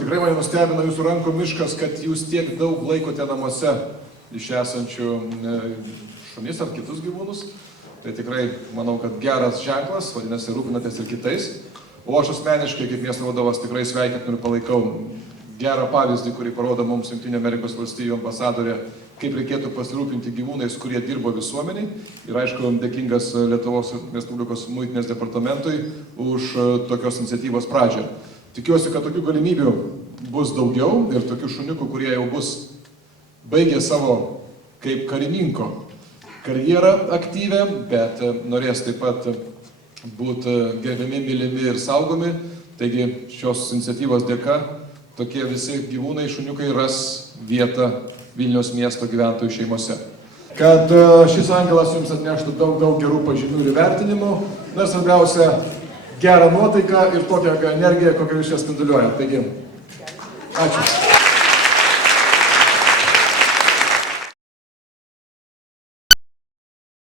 tikrai mane nustebino jūsų rankų miškas, kad jūs tiek daug laikote namuose iš esančių šunis ar kitus gyvūnus. Tai tikrai manau, kad geras ženklas, vadinasi, rūpinatės ir kitais. O aš asmeniškai, kaip miesto vadovas, tikrai sveikinu ir palaikau gerą pavyzdį, kurį parodo mums Jungtinių Amerikos valstijų ambasadorė, kaip reikėtų pasirūpinti gyvūnais, kurie dirbo visuomeniai. Ir aišku, dėkingas Lietuvos Respublikos muitinės departamentui už tokios iniciatyvos pradžią. Tikiuosi, kad tokių galimybių bus daugiau ir tokių šuniukų, kurie jau bus baigę savo kaip karininko karjerą aktyvę, bet norės taip pat būti gerbiami, mylimi ir saugomi. Taigi šios iniciatyvos dėka tokie visi gyvūnai, šuniukai ras vietą Vilniaus miesto gyventojų šeimose. Kad šis angelas jums atneštų daug gerų pažymių ir įvertinimų, na ir svarbiausia, gerą nuotaiką ir tokią energiją, kokią jūs čia spinduliuojate. Taigi, ačiū.